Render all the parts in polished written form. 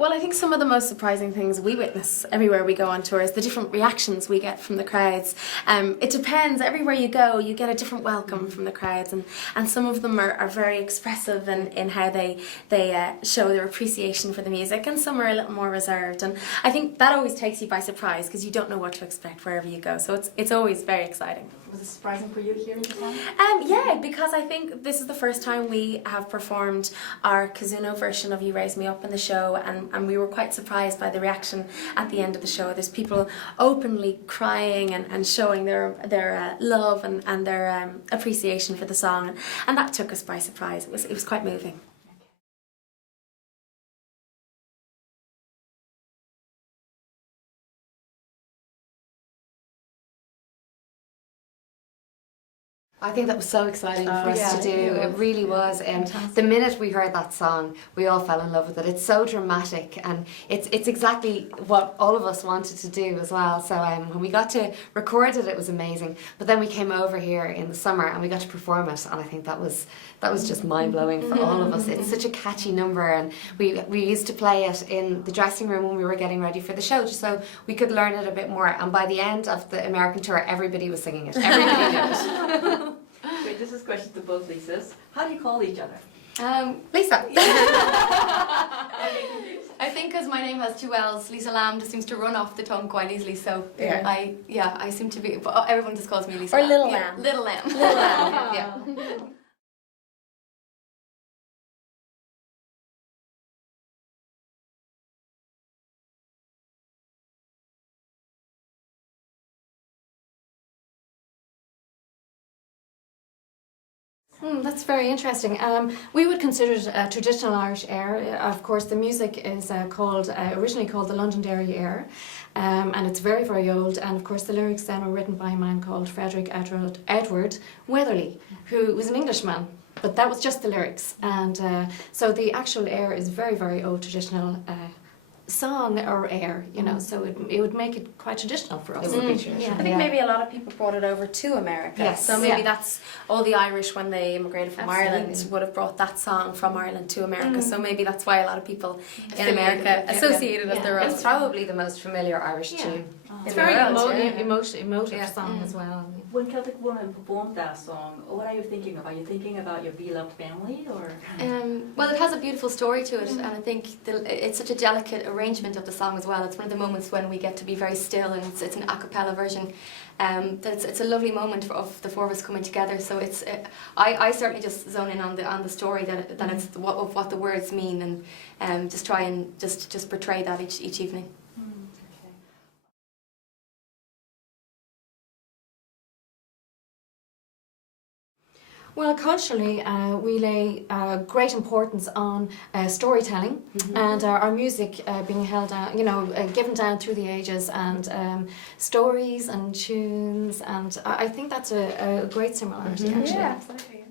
Well, I think some of the most surprising things we witness everywhere we go on tour is the different reactions we get from the crowds. It depends. Everywhere you go, you get a different welcome from the crowds, and some of them are very expressive in how they show their appreciation for the music, and some are a little more reserved. And I think that always takes you by surprise because you don't know what to expect wherever you go. So it's always very exciting. Was it surprising for you here in Japan? Yeah, because I think this is the first time we have performed our Kazuno version of You Raise Me Up in the show, and we were quite surprised by the reaction at the end of the show. There's people openly crying and showing their love and their appreciation for the song, and that took us by surprise. It was quite moving. I think that was so exciting for us to do. It really was. The minute we heard that song, we all fell in love with it. It's so dramatic, and it's exactly what all of us wanted to do as well. So when we got to record it, it was amazing. But then we came over here in the summer and we got to perform it, and I think that was just mind-blowing for all of us. It's such a catchy number, and we used to play it in the dressing room when we were getting ready for the show, just so we could learn it a bit more. And by the end of the American tour, everybody was singing it. Everybody knew it. Wait, this is a question to both Lisas. How do you call each other? Lisa. I think because my name has two L's, Lisa Lamb just seems to run off the tongue quite easily. So I seem to be. But everyone just calls me Lisa. Or Lamb. Little Lamb. Little Lamb. Little Lamb. Yeah. That's very interesting. We would consider it a traditional Irish air. Of course, the music is originally called the Londonderry air, and it's very, very old. And of course, the lyrics then were written by a man called Frederick Edward Weatherly, who was an Englishman. But that was just the lyrics, and so the actual air is very, very old traditional song or air, you know, so it would make it quite traditional for us. It would be traditional. I think maybe a lot of people brought it over to America. Yes. So maybe that's all the Irish when they immigrated from Absolutely. Ireland would have brought that song from Ireland to America. So maybe that's why a lot of people in America associate it as their own. It's probably the most familiar Irish tune. It's In the very world, emotive song as well. When Celtic Woman performed that song, what are you thinking of? Are you thinking about your beloved family, or? Well, it has a beautiful story to it, and I think it's such a delicate arrangement of the song as well. It's one of the moments when we get to be very still, and it's an a cappella version. It's a lovely moment of the four of us coming together. So I certainly just zone in on the story that it's what the words mean, and just try and just portray that each evening. Well, culturally, we lay great importance on storytelling and our music being held down, given down through the ages, and stories and tunes, and I think that's a great similarity, actually. Yeah, absolutely.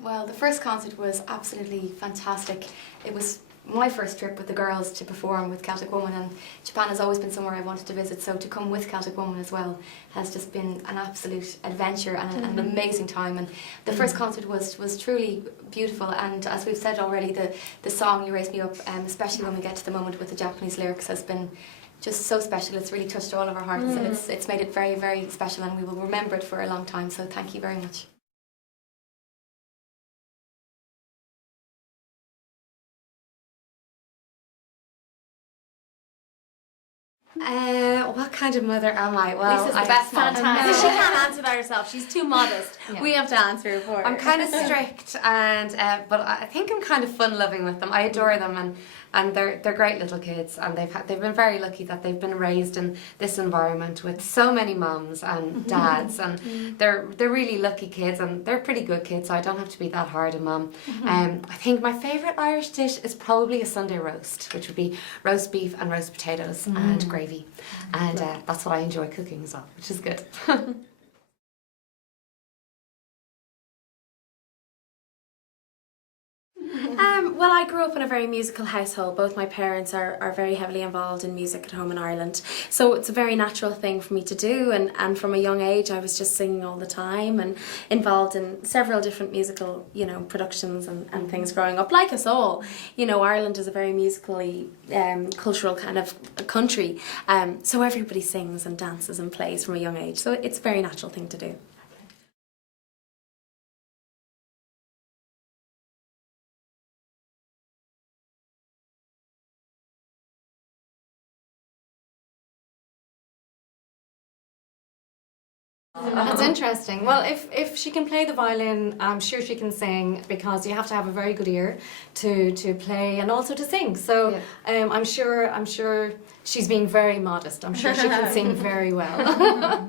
Well, the first concert was absolutely fantastic. It was my first trip with the girls to perform with Celtic Woman, and Japan has always been somewhere I wanted to visit, so to come with Celtic Woman as well has just been an absolute adventure and an amazing time. And the first concert was truly beautiful, and as we've said already, the song You Raise Me Up, especially when we get to the moment with the Japanese lyrics, has been just so special. It's really touched all of our hearts, and it's made it very, very special, and we will remember it for a long time, so thank you very much. What kind of mother am I? Well, Lisa's the best mom. Fantastic. She can't answer that herself. She's too modest. We have to answer it for her. I'm kind of strict, but I think I'm kind of fun-loving with them. I adore them, and they're great little kids, and they've been very lucky that they've been raised in this environment with so many mums and dads, and they're really lucky kids, and they're pretty good kids, so I don't have to be that hard on mum. I think my favourite Irish dish is probably a Sunday roast, which would be roast beef and roast potatoes and gravy, and that's what I enjoy cooking as well, which is good. Well, I grew up in a very musical household. Both my parents are very heavily involved in music at home in Ireland. So it's a very natural thing for me to do, and from a young age I was just singing all the time and involved in several different musical, productions and things growing up. Like us all, Ireland is a very musically cultural kind of country. So everybody sings and dances and plays from a young age. So it's a very natural thing to do. That's interesting. Well, if she can play the violin, I'm sure she can sing, because you have to have a very good ear to play and also to sing. So I'm sure she's being very modest. I'm sure she can sing very well.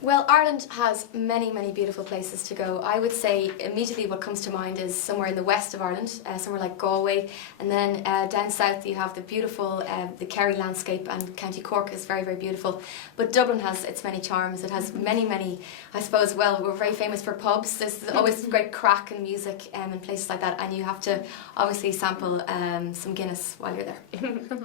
Well, Ireland has many, many beautiful places to go. I would say immediately what comes to mind is somewhere in the west of Ireland, somewhere like Galway, and then down south you have the beautiful the Kerry landscape, and County Cork is very, very beautiful. But Dublin has its many charms. It has many, many, I suppose, well, we're very famous for pubs. There's always great crack and music in places like that, and you have to obviously sample some Guinness while you're there.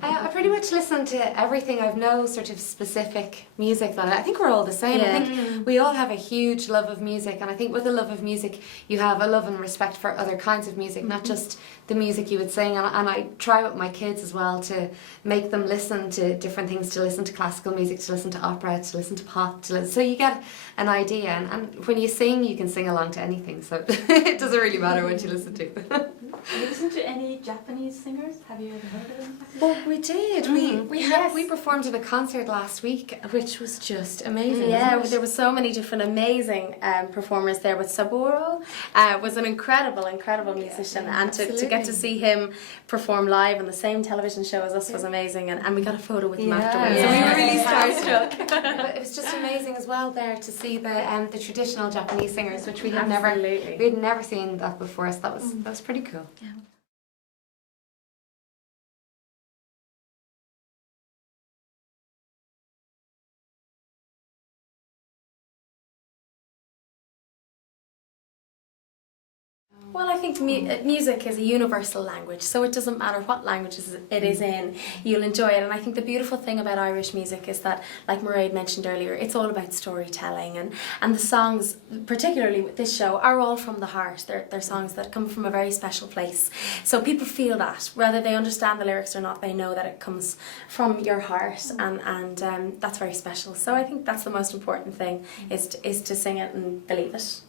I pretty much listen to everything. I've no sort of specific music that I think we're all the same. Yeah. I think we all have a huge love of music, and I think with a love of music you have a love and respect for other kinds of music, not just the music you would sing. And I try with my kids as well to make them listen to different things, to listen to classical music, to listen to opera, to listen to pop, so you get an idea. And when you sing, you can sing along to anything, so it doesn't really matter what you listen to. Have you listened to any Japanese singers? Have you ever heard of them? Well, we did. We performed at a concert last week, which was just amazing. Yeah, there were so many different amazing performers there. With Saburo was an incredible musician, and to get to see him perform live on the same television show as us was amazing, and we got a photo with him afterwards. So we were really starstruck. But it was just amazing as well there to see the traditional Japanese singers, which we had Absolutely. never seen that before. So that was pretty cool. Yeah. Well, I think music is a universal language, so it doesn't matter what language it is in, you'll enjoy it. And I think the beautiful thing about Irish music is that, like Mairead mentioned earlier, it's all about storytelling, and the songs, particularly with this show, are all from the heart. They're songs that come from a very special place. So people feel that, whether they understand the lyrics or not, they know that it comes from your heart, and that's very special. So I think that's the most important thing, is to sing it and believe it.